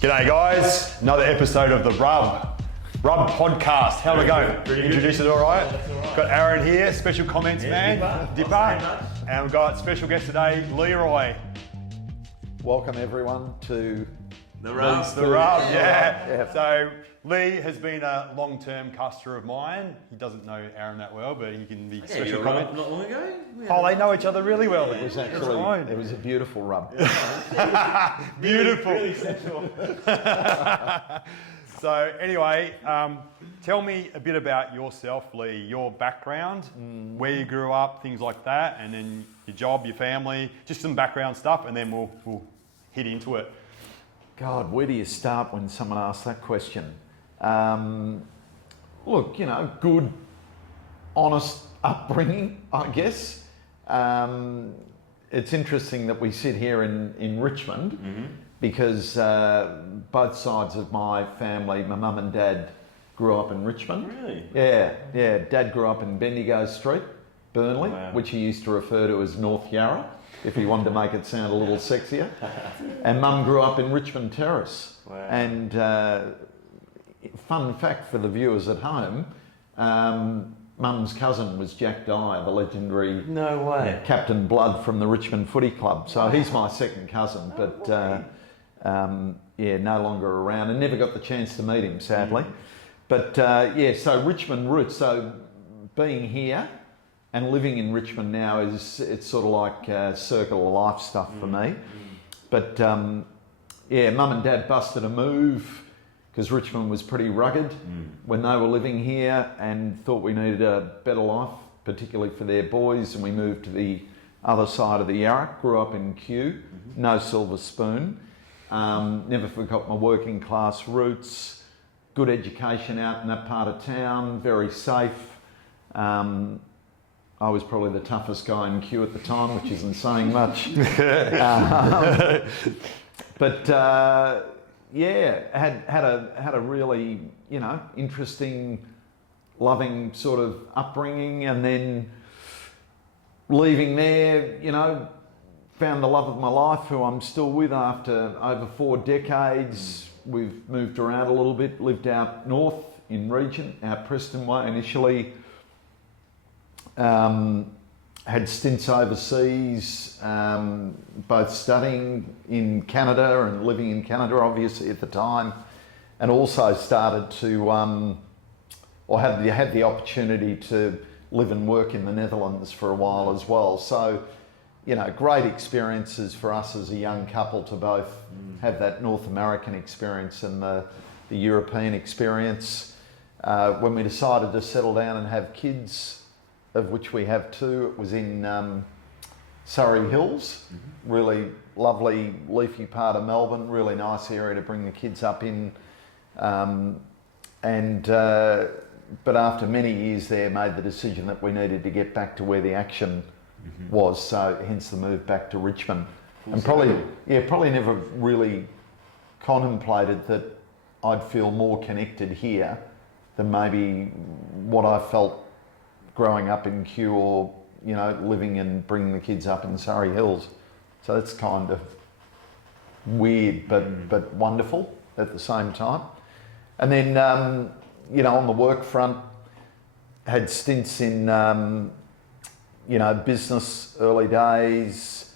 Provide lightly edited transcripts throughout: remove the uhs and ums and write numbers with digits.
G'day guys, another episode of the Rub Podcast. How we going? Introduce it all right? Got Aaron here, special comments man, Dipper. And we've got special guest today, Leeroy. Welcome everyone to The Rub. Yeah. So Lee has been a long-term customer of mine. He doesn't know Aaron that well, but he can be special comment. Not long ago? Oh, they know each other really well then. it was a beautiful rub. Beautiful. Really sensual. So anyway, tell me a bit about yourself, Lee, your background, where you grew up, things like that, and then your job, your family, just some background stuff, and then we'll hit into it. God, where do you start when someone asks that question? Look, good, honest upbringing, I guess. It's interesting that we sit here in Richmond because both sides of my family, my mum and dad, grew up in Richmond. Really? Yeah. Dad grew up in Bendigo Street, Burnley, Wow. which he used to refer to as North Yarra, if he wanted to make it sound a little sexier. And Mum grew up in Richmond Terrace. Wow. And fun fact for the viewers at home, Mum's cousin was Jack Dyer, the legendary No way. Captain Blood from the Richmond Footy Club. So he's my second cousin, but no longer around, and never got the chance to meet him, sadly. But so Richmond roots. So being here and living in Richmond now it's sort of like circle of life stuff for me. But Mum and Dad busted a move because Richmond was pretty rugged when they were living here and thought we needed a better life, particularly for their boys, and we moved to the other side of the Yarra. Grew up in Kew, no silver spoon. Never forgot my working class roots. Good education out in that part of town, very safe. I was probably the toughest guy in Kew at the time, which isn't saying much. Had a really, interesting, loving sort of upbringing, and then leaving there, found the love of my life, who I'm still with after over 4 decades. We've moved around a little bit, lived out north in Regent, out Preston way initially. Had stints overseas, both studying in Canada and living in Canada obviously at the time, and also started to, had the opportunity to live and work in the Netherlands for a while as well. So, great experiences for us as a young couple to both have that North American experience and the European experience. When we decided to settle down and have kids, of which we have 2, it was in Surrey Hills, really lovely leafy part of Melbourne, really nice area to bring the kids up in. But after many years there, made the decision that we needed to get back to where the action was, so hence the move back to Richmond. And probably never really contemplated that I'd feel more connected here than maybe what I felt growing up in Kew or, living and bringing the kids up in Surrey Hills. So that's kind of weird, but wonderful at the same time. And then, on the work front, had stints in, business early days.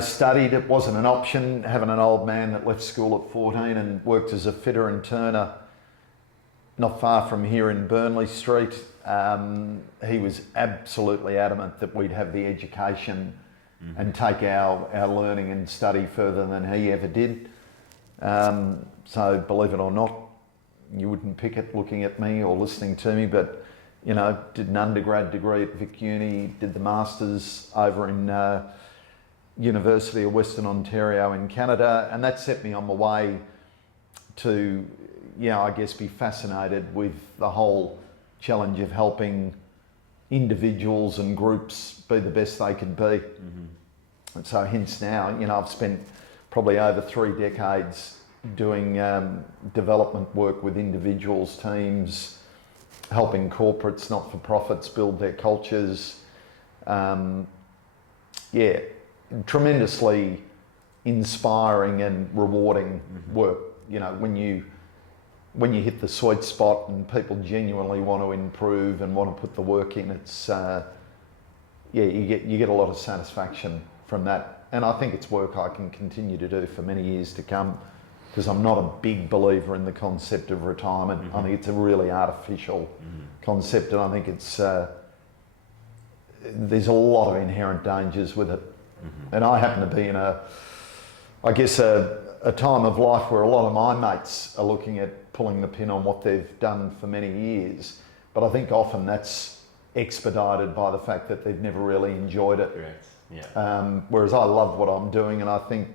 Studied, it wasn't an option, having an old man that left school at 14 and worked as a fitter and turner not far from here in Burnley Street. He was absolutely adamant that we'd have the education and take our learning and study further than he ever did. So believe it or not, you wouldn't pick it looking at me or listening to me, but did an undergrad degree at Vic Uni, did the masters over in University of Western Ontario in Canada, and that set me on my way to I guess be fascinated with the whole challenge of helping individuals and groups be the best they could be. And so hence now, I've spent probably over 3 decades doing development work with individuals, teams, helping corporates, not-for-profits build their cultures. Tremendously inspiring and rewarding work. You know, when you hit the sweet spot and people genuinely want to improve and want to put the work in, it's you get a lot of satisfaction from that. And I think it's work I can continue to do for many years to come, because I'm not a big believer in the concept of retirement. I think it's a really artificial concept, and I think it's there's a lot of inherent dangers with it. And I happen to be in a time of life where a lot of my mates are looking at pulling the pin on what they've done for many years, but I think often that's expedited by the fact that they've never really enjoyed it. Correct. Yeah. Whereas I love what I'm doing, and I think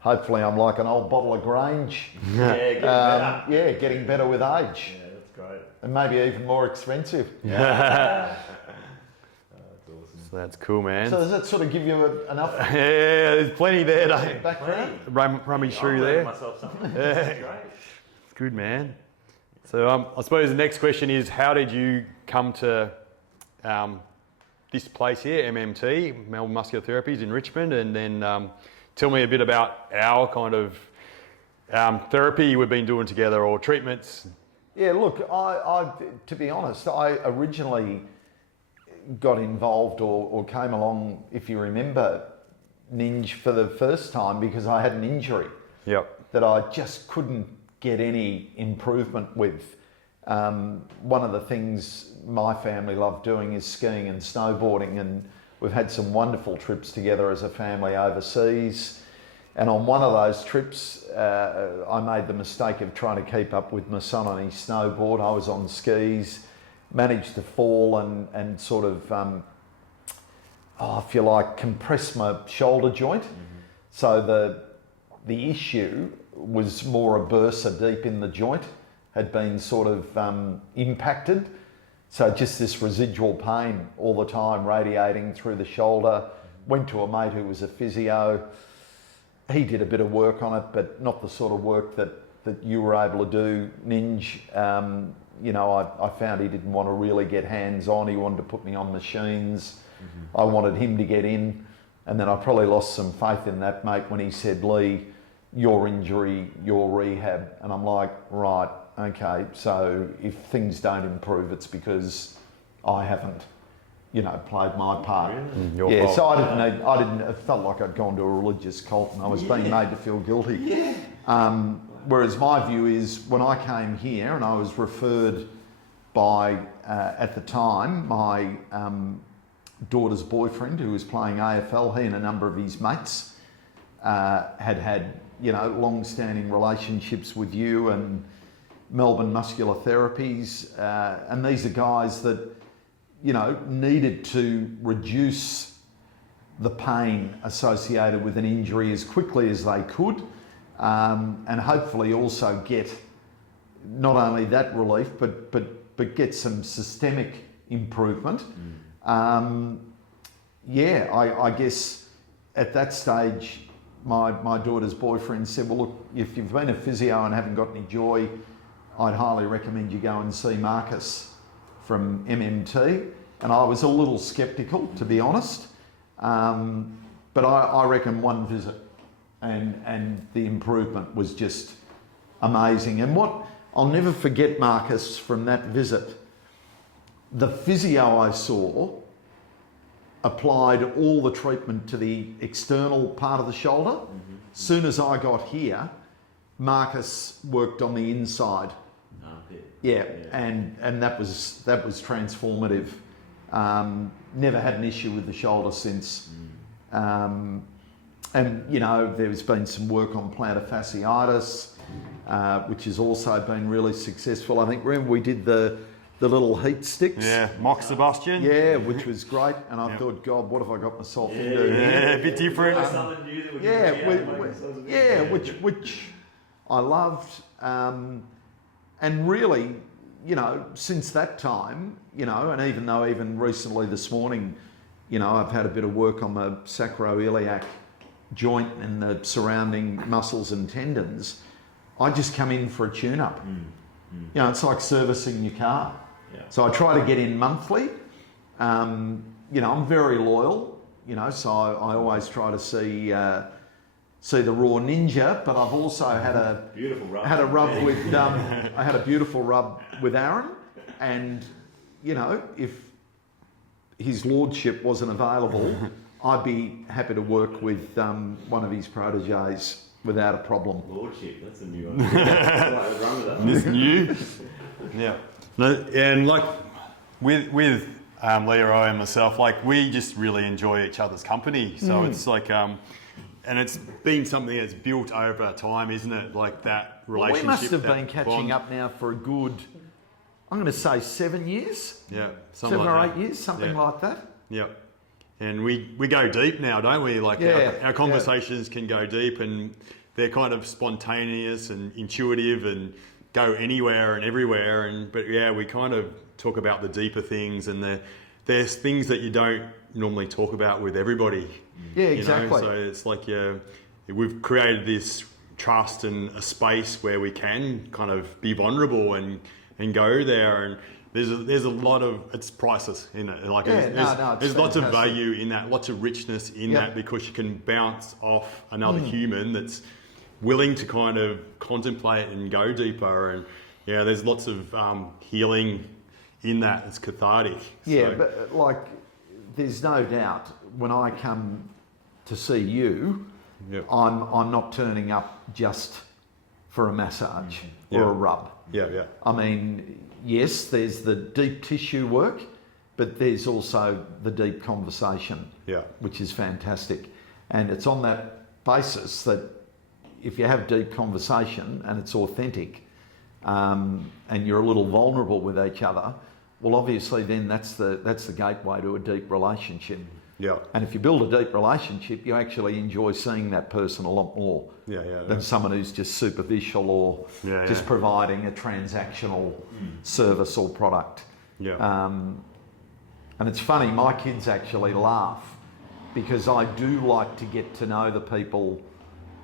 hopefully I'm like an old bottle of Grange. Getting better with age. Yeah, that's great. And maybe even more expensive. That's awesome. So that's cool, man. So does that sort of give you enough Yeah, there's plenty there to background? rummage through I'm there. learning myself something. That's great. Good, man. So I suppose the next question is, how did you come to this place here, MMT, Melbourne Muscular Therapies in Richmond, and then tell me a bit about our kind of therapy we've been doing together, or treatments. Yeah, look, I to be honest, I originally got involved or came along, if you remember, Ninja for the first time because I had an injury that I just couldn't get any improvement with. One of the things my family loved doing is skiing and snowboarding, and we've had some wonderful trips together as a family overseas. And on one of those trips, I made the mistake of trying to keep up with my son on his snowboard. I was on skis, managed to fall and sort of, if you like, compress my shoulder joint. So the issue was more a bursa deep in the joint, had been sort of impacted. So just this residual pain all the time radiating through the shoulder. Went to a mate who was a physio. He did a bit of work on it, but not the sort of work that you were able to do, Ninj. I found he didn't want to really get hands-on. He wanted to put me on machines. I wanted him to get in. And then I probably lost some faith in that mate when he said, "Lee, your injury, your rehab." And I'm like, right, okay, so if things don't improve, it's because I haven't, played my part. Your fault. So I felt like I'd gone to a religious cult and I was being made to feel guilty. Whereas my view is, when I came here and I was referred by, at the time, my daughter's boyfriend, who was playing AFL, he and a number of his mates had long-standing relationships with you and Melbourne Muscular Therapies, and these are guys that needed to reduce the pain associated with an injury as quickly as they could, and hopefully also get not only that relief but get some systemic improvement. I guess at that stage my daughter's boyfriend said, "Well, look, if you've been a physio and haven't got any joy, I'd highly recommend you go and see Marcus from MMT." And I was a little sceptical, to be honest, but I reckon one visit and the improvement was just amazing. And what I'll never forget, Marcus, from that visit, the physio I saw applied all the treatment to the external part of the shoulder. Soon as I got here, Marcus worked on the inside. And that was transformative. Never had an issue with the shoulder since. There's been some work on plantar fasciitis, which has also been really successful. I think, remember we did the little heat sticks? Yeah, mock Sebastian. Yeah, which was great. And I thought, God, what have I got myself into? Yeah, a bit different. Something new that which I loved. And really, since that time, and even recently this morning, I've had a bit of work on the sacroiliac joint and the surrounding muscles and tendons. I just come in for a tune-up. It's like servicing your car. So I try to get in monthly. I'm very loyal, so I always try to see see the Raw Ninja, but I've also had a Beautiful rub. had a rub with I had a beautiful rub with Aaron, and you know, if his lordship wasn't available, I'd be happy to work with one of his proteges without a problem. Lordship, that's a new one. I'll run with that. This new, yeah. No, and like with Leeroy and myself, like we just really enjoy each other's company. So it's like, and it's been something that's built over time, isn't it? Like that relationship. We must have that been catching bond. up now for a good, I'm going to say 7 years, Yeah, 7 like or that. 8 years, something Yeah. like that. Yep. And we go deep now, don't we? Like Yeah, our conversations can go deep, and they're kind of spontaneous and intuitive and go anywhere and everywhere. But yeah, we kind of talk about the deeper things, and there's things that you don't normally talk about with everybody. Yeah, you know? exactly. So it's like we've created this trust and a space where we can kind of be vulnerable and go there. And there's a lot of, it's priceless in it. Like there's lots of value in that, lots of richness in that, because you can bounce off another human that's willing to kind of contemplate and go deeper. And yeah, there's lots of healing in that. It's cathartic. Yeah, So, but like, there's no doubt when I come to see you, Yep. I'm not turning up just for a massage or Yeah. a rub. yeah. I mean, yes, there's the deep tissue work, but there's also the deep conversation, Yeah. which is fantastic. And it's on that basis that if you have deep conversation and it's authentic, and you're a little vulnerable with each other, well, obviously then that's the gateway to a deep relationship. Yeah. And if you build a deep relationship, you actually enjoy seeing that person a lot more than someone who's just superficial or just providing a transactional service or product. Yeah. And it's funny, my kids actually laugh because I do like to get to know the people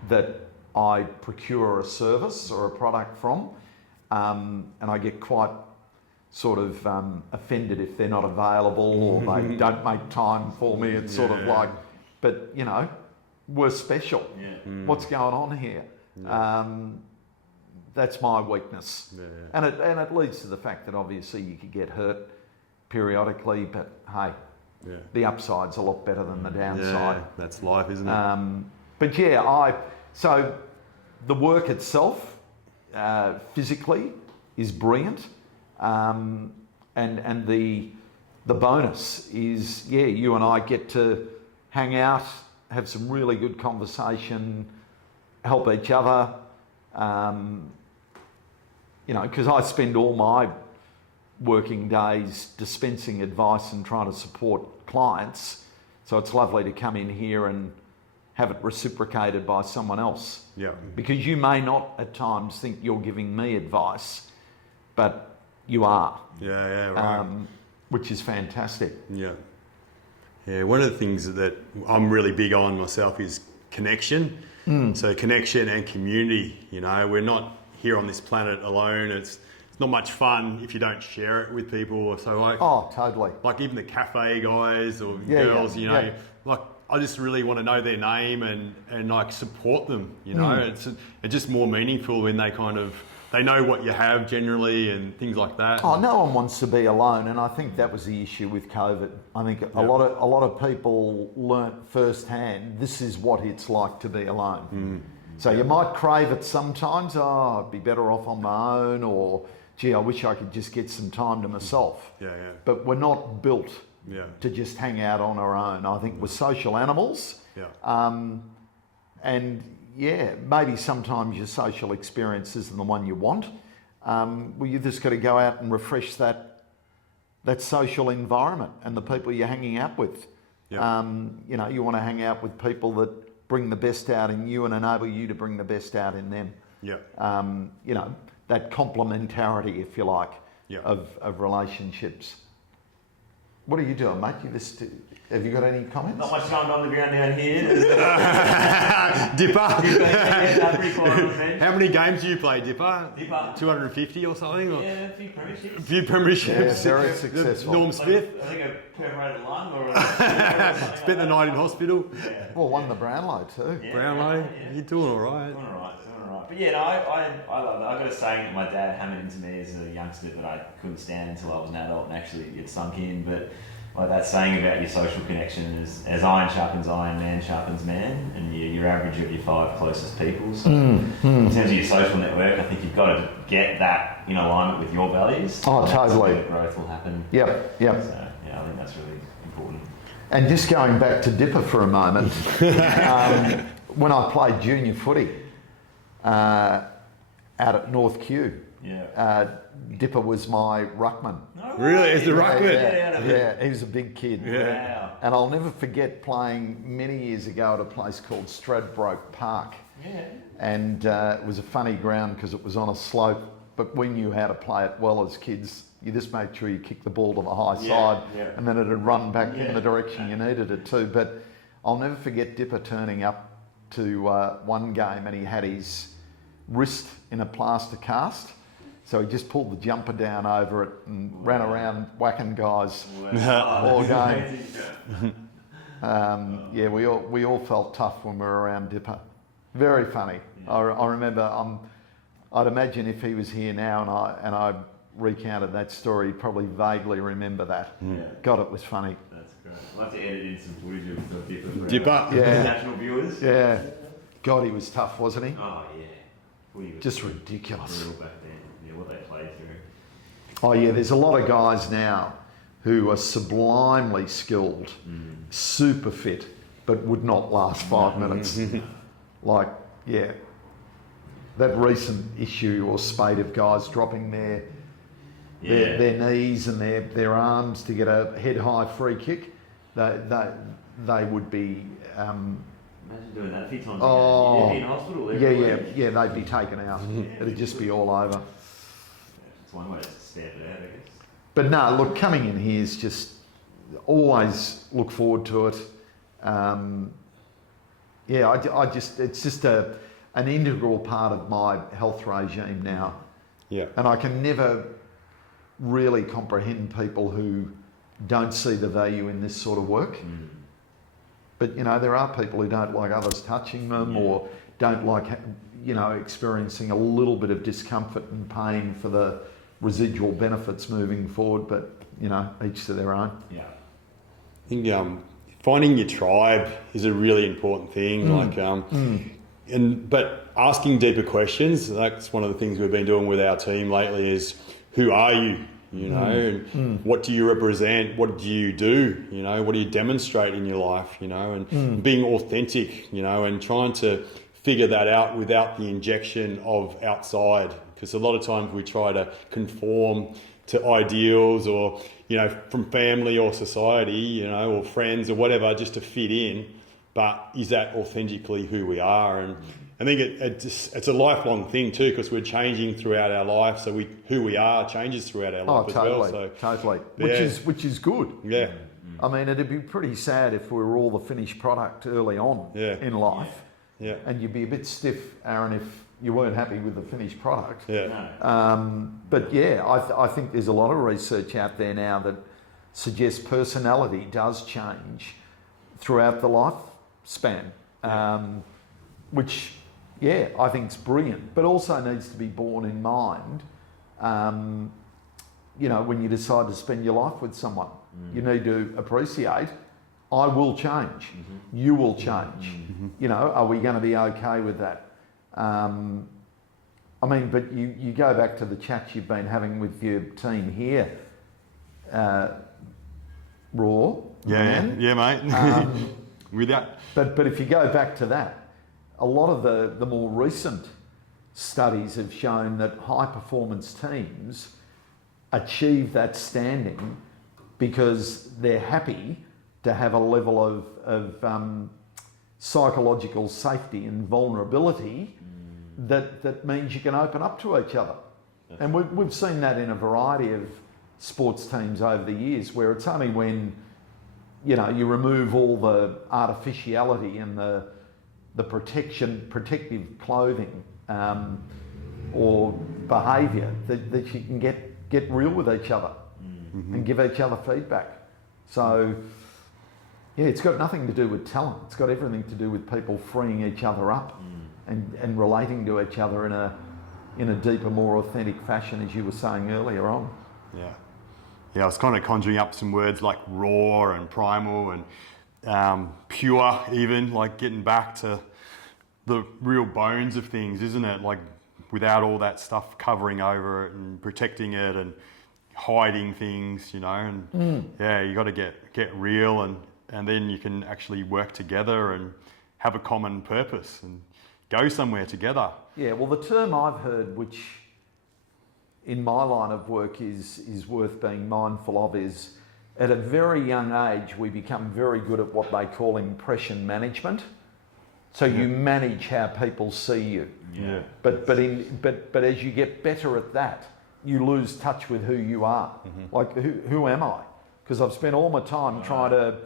that I procure a service or a product from, and I get quite sort of offended if they're not available or they don't make time for me. It's sort of like, but you know, we're special. Yeah. What's going on here? That's my weakness. And it leads to the fact that obviously you could get hurt periodically, but hey, the upside's a lot better than the downside. Yeah, that's life, isn't it? But yeah, so the work itself physically is brilliant. And the bonus is, you and I get to hang out, have some really good conversation, help each other. You know, because I spend all my working days dispensing advice and trying to support clients. So it's lovely to come in here and have it reciprocated by someone else. Yeah. Because you may not at times think you're giving me advice, but you are. Yeah, right. Which is fantastic. Yeah. Yeah, one of the things that I'm really big on myself is connection. So connection and community, you know, we're not here on this planet alone. It's not much fun if you don't share it with people. So Totally. like even the cafe guys or girls, you know, like I just really want to know their name and like support them, you know. It's just more meaningful when they know what you have generally and things like that. No one wants to be alone, and I think that was the issue with COVID. I think a lot of people learnt firsthand this is what it's like to be alone. So you might crave it sometimes. I'd be better off on my own, or gee, I wish I could just get some time to myself. But we're not built to just hang out on our own. I think we're social animals. And maybe sometimes your social experience isn't the one you want. Well, you've just got to go out and refresh that social environment and the people you're hanging out with. You know, you want to hang out with people that bring the best out in you and enable you to bring the best out in them. You know, that complementarity, if you like, of relationships. What are you doing, mate? Have you got any comments? Not much going on the ground down here. Dipper. Pretty quiet on the bench. How many games do you play, Dipper? Dipper. 250 or something? Or? Yeah, a few premierships. A few premierships. Yeah, very successful. Norm Smith. I think a perforated lung or Spent the night in hospital. Yeah. Well, won the Brownlow too. Yeah, Brownlow. yeah. You're doing all right. Doing all right. But yeah, no, I love that. I got a saying that my dad hammered into me as a youngster that I couldn't stand until I was an adult, and actually it sunk in. But like that saying about your social connection is, as iron sharpens iron, man sharpens man, and you're average of your 5 closest people. So in terms of your social network, I think you've got to get that in alignment with your values. Oh, That's totally. where growth will happen. Yep. So yeah, I think that's really important. And just going back to Dipper for a moment, when I played junior footy out at North Q, Dipper was my ruckman. No Really? way. Is the ruckman? Yeah, he was a big kid. Wow. And I'll never forget playing many years ago at a place called Stradbroke Park. Yeah. And it was a funny ground because it was on a slope, but we knew how to play it well as kids. You just made sure you kicked the ball to the high side and then it'd run back in the direction you needed it to. But I'll never forget Dipper turning up to one game and he had his wrist in a plaster cast. So he just pulled the jumper down over it and ran around whacking guys all game. We all felt tough when we were around Dipper. Very funny. I remember. I'd imagine if he was here now and I recounted that story, he'd probably vaguely remember that. God, it was funny. That's great. I'll have to edit in some footage of Dipper for Dipper. our international viewers. Yeah. God, he was tough, wasn't he? Oh yeah. Footy was Just ridiculous. brutal back then. Yeah, what they played through. Oh yeah, there's a lot of guys now who are sublimely skilled, super fit, but would not last 5 minutes. Like, yeah, that recent issue or spate of guys dropping their knees and their arms to get a head-high free kick, they would be... Imagine doing that a few times. Oh, You'd be in hospital every week. yeah, they'd be taken out. It'd just be all over. It's one way to stamp it out, I guess. But no, look, coming in here is just always look forward to it. It's just an integral part of my health regime now. Yeah. And I can never really comprehend people who don't see the value in this sort of work. But, you know, there are people who don't like others touching them or don't like, experiencing a little bit of discomfort and pain for the residual benefits moving forward. But, each to their own. Yeah. I think finding your tribe is a really important thing. But asking deeper questions, that's one of the things we've been doing with our team lately is, who are you? And what do you represent? What do you do? What do you demonstrate in your life? And being authentic, and trying to figure that out without the injection of outside. Because a lot of times we try to conform to ideals or, from family or society, or friends or whatever, just to fit in. But is that authentically who we are? And I think it's a lifelong thing too, because we're changing throughout our life. So who we are changes throughout our life as well. So, totally. Yeah. Which is good. Yeah. I mean, it'd be pretty sad if we were all the finished product early on in life. Yeah. And you'd be a bit stiff, Aaron, if you weren't happy with the finished product. Yeah. But yeah, I think there's a lot of research out there now that suggests personality does change throughout the lifespan, which, I think is brilliant, but also needs to be borne in mind, when you decide to spend your life with someone. You need to appreciate, I will change, you will change. Are we going to be okay with that? But you go back to the chats you've been having with your team here, Raw. Yeah, mate. With that. But if you go back to that, a lot of the more recent studies have shown that high performance teams achieve that standing because they're happy to have a level of psychological safety and vulnerability that means you can open up to each other. And we've seen that in a variety sports teams over the years, where it's only when, you know, you remove all the artificiality and the protective clothing or behaviour that you can get real with each other and give each other feedback. So, yeah, it's got nothing to do with talent. It's got everything to do with people freeing each other up and relating to each other in a deeper, more authentic fashion, as you were saying earlier on. Yeah. Yeah, I was kind of conjuring up some words like raw and primal and pure even, like getting back to the real bones of things, isn't it? Like without all that stuff covering over it and protecting it and hiding things, you know, and yeah, you got to get real and then you can actually work together and have a common purpose and go somewhere together. Yeah, well, the term I've heard, which in my line of work is worth being mindful of, is at a very young age we become very good at what they call impression management. So you manage how people see you. Yeah. But as you get better at that, you lose touch with who you are. Like who am I? Because I've spent all my time trying to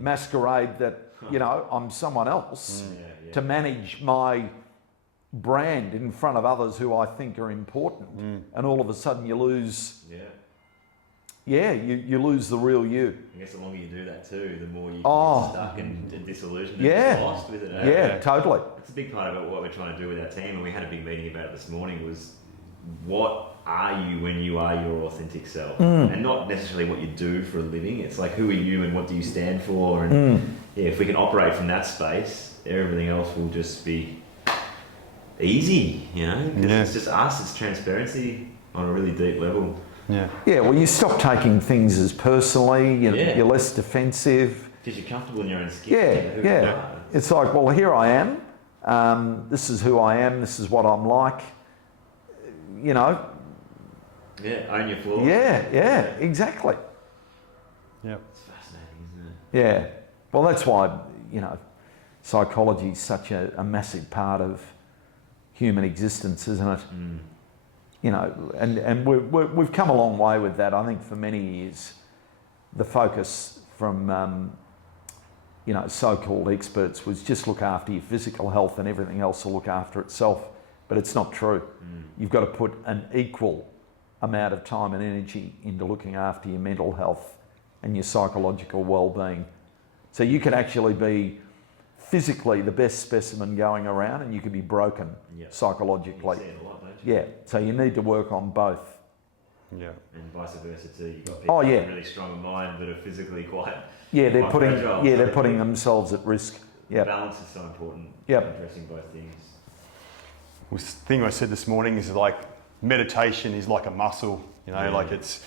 masquerade that, you know, I'm someone else to manage my brand in front of others who I think are important. And all of a sudden you lose you lose the real you. I guess the longer you do that too, the more you get stuck and disillusioned and lost with it. Yeah, totally. It's a big part of what we're trying to do with our team, and we had a big meeting about it this morning, was what are you when you are your authentic self? And not necessarily what you do for a living. It's like, who are you and what do you stand for? And yeah, if we can operate from that space, everything else will just be easy, you know? Because it's just us, it's transparency on a really deep level. Yeah. Yeah, well, you stop taking things as personally, you're less defensive. Because you're comfortable in your own skin. Yeah. It's like, well, here I am. This is who I am. This is what I'm like. You know. Yeah, own your flaws. Yeah, exactly. Yeah. It's fascinating, isn't it? Yeah. Well, that's why, you know, psychology is such a massive part of human existence, isn't it? You know, and we've come a long way with that. I think for many years, the focus from, you know, so-called experts was just look after your physical health and everything else will look after itself. But it's not true. You've got to put an equal amount of time and energy into looking after your mental health and your psychological well-being. So you could actually be physically the best specimen going around and you could be broken psychologically. You see it a lot, don't you? Yeah, so you need to work on both. Yeah. And vice versa too. You've got people with really strong in mind but are physically quite they're putting fragile, they're putting themselves at risk. Yeah. Balance is so important. Addressing both things. The thing I said this morning is like meditation is like a muscle, you know, like it's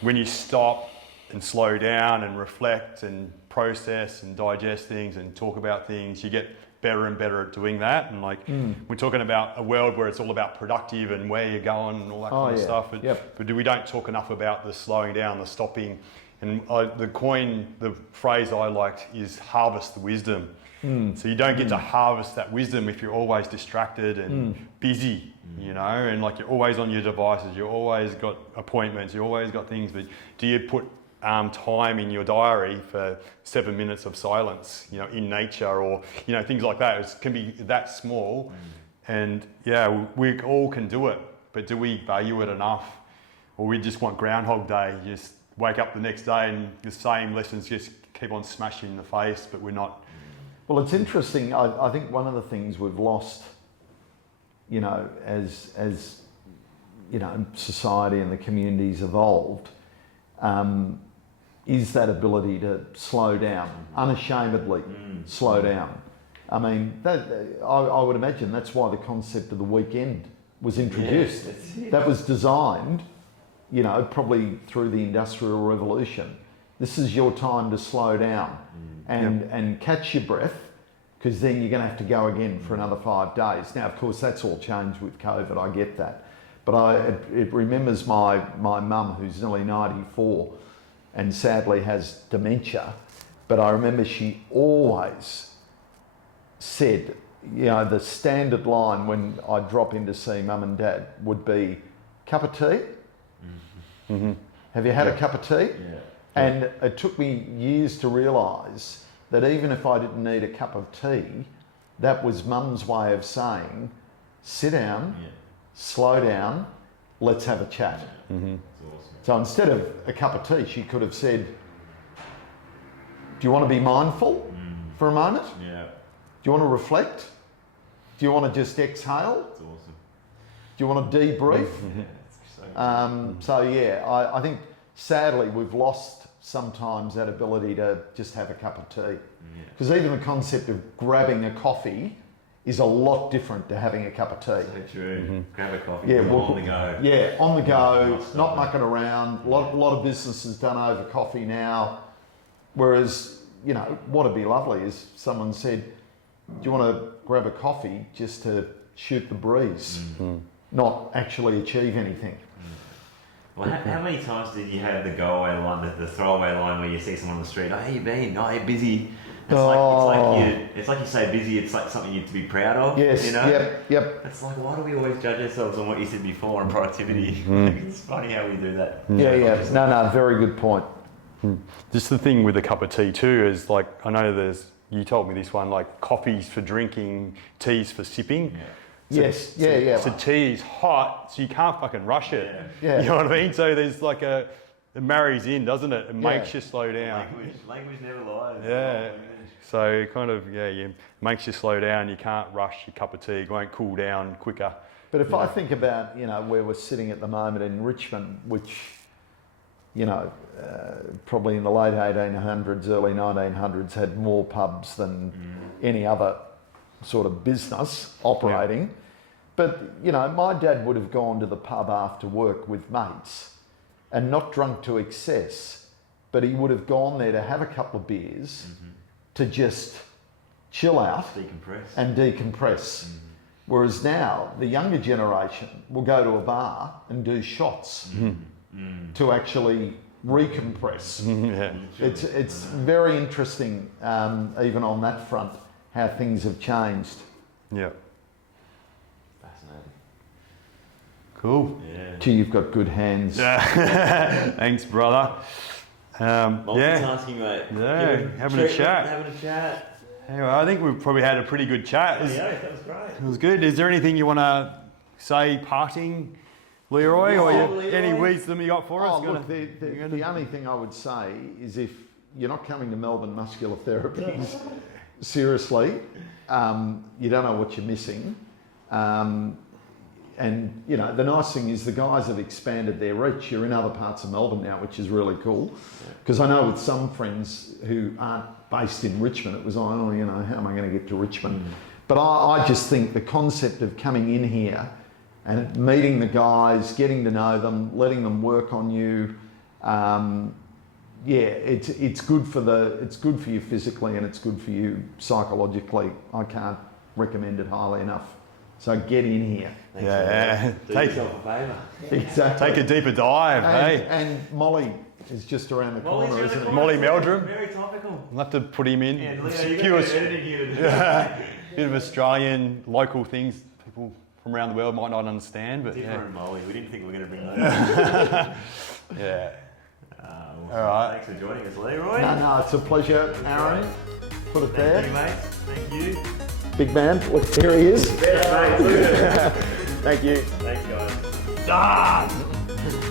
when you stop and slow down and reflect and process and digest things and talk about things, you get better and better at doing that. And like we're talking about a world where it's all about productive and where you're going and all that kind of stuff. But we don't talk enough about the slowing down, the stopping. And the phrase I liked is harvest the wisdom. So you don't get to harvest that wisdom if you're always distracted and busy, you know, and like you're always on your devices, you've always got appointments, you've always got things, but do you put time in your diary for 7 minutes of silence, you know, in nature or, you know, things like that? It can be that small and we all can do it, but do we value it enough? Or we just want Groundhog Day, you just wake up the next day and the same lessons just keep on smashing in the face, but we're not. Well, it's interesting. I think one of the things we've lost, you know, as you know, society and the community's evolved, is that ability to slow down, unashamedly slow down. I mean, I would imagine that's why the concept of the weekend was introduced. That was designed, you know, probably through the Industrial Revolution. This is your time to slow down and catch your breath, because then you're going to have to go again for another 5 days. Now, of course, that's all changed with COVID. I get that. But it remembers my mum, who's nearly 94 and sadly has dementia. But I remember she always said, you know, the standard line when I drop in to see mum and dad would be, cup of tea? Have you had a cup of tea? Yeah. And it took me years to realise that even if I didn't need a cup of tea, that was Mum's way of saying, sit down, slow down, let's have a chat. That's awesome. So instead of a cup of tea, she could have said, do you want to be mindful for a moment? Yeah. Do you want to reflect? Do you want to just exhale? That's awesome. Do you want to debrief? Yeah, it's so So yeah, I think sadly we've lost sometimes that ability to just have a cup of tea. Because even the concept of grabbing a coffee is a lot different to having a cup of tea. So true. Grab a coffee. Yeah, On the go. Yeah, on the go, Nice not stuff. mucking around. A lot of business is done over coffee now. Whereas, you know, what'd be lovely is someone said, do you want to grab a coffee just to shoot the breeze, not actually achieve anything? Well, how many times did you have the go away line, the throwaway line where you see someone on the street, oh, how you been? Oh, you busy? It's like you say busy, it's like something you're to be proud of. Yes, you know? yep. It's like, why do we always judge ourselves on what you said before on productivity? It's funny how we do that. Yeah. No, very good point. Just the thing with a cup of tea too is like, I know you told me this one, like coffee's for drinking, tea's for sipping. Yeah. Yeah. So tea is hot, so you can't fucking rush it. Yeah. You know what I mean? So there's like it marries in, doesn't it? It makes you slow down. Language never lies. Yeah. So it kind of, makes you slow down. You can't rush your cup of tea. It won't cool down quicker. But if I think about, you know, where we're sitting at the moment in Richmond, which, you know, probably in the late 1800s, early 1900s had more pubs than any other sort of business operating. Yeah. But, you know, my dad would have gone to the pub after work with mates and not drunk to excess, but he would have gone there to have a couple of beers, to just chill out Decompress. and decompress. Whereas now, the younger generation will go to a bar and do shots to actually recompress. It's very interesting, even on that front, how things have changed. Yeah. Fascinating. Cool. Yeah. Gee, you've got good hands. Thanks, brother. Multitasking, mate. Yeah, having a chat. Having a chat. Anyway, I think we've probably had a pretty good chat. Yeah, that was great. It was good. Is there anything you want to say parting, Leeroy, or any wisdom you got for us? Look, the only thing I would say is if you're not coming to Melbourne Muscular Therapies, seriously, you don't know what you're missing. And, you know, the nice thing is the guys have expanded their reach. You're in other parts of Melbourne now, which is really cool. Because I know with some friends who aren't based in Richmond, it was like, oh, you know, how am I going to get to Richmond? But I just think the concept of coming in here and meeting the guys, getting to know them, letting them work on you, it's good for you physically and it's good for you psychologically. I can't recommend it highly enough. So get in here. Thanks, do Take yourself a favour. Exactly. a deeper dive, hey? And Molly is just around the corner, isn't it? Molly Meldrum. Very topical. We'll have to put him in. Yeah, Leo, It's you pure, got to edit here. bit of Australian local things people from around the world might not understand, but Different Molly. We didn't think we were going to bring those. yeah. Awesome. All right. Thanks for joining us, Leeroy. No, it's a pleasure, Aaron. Put it Thank you, there. mate. Thank you. Big man, look, here he is. Best, mate. Look at it. Thank you. Thanks, guys. Ah!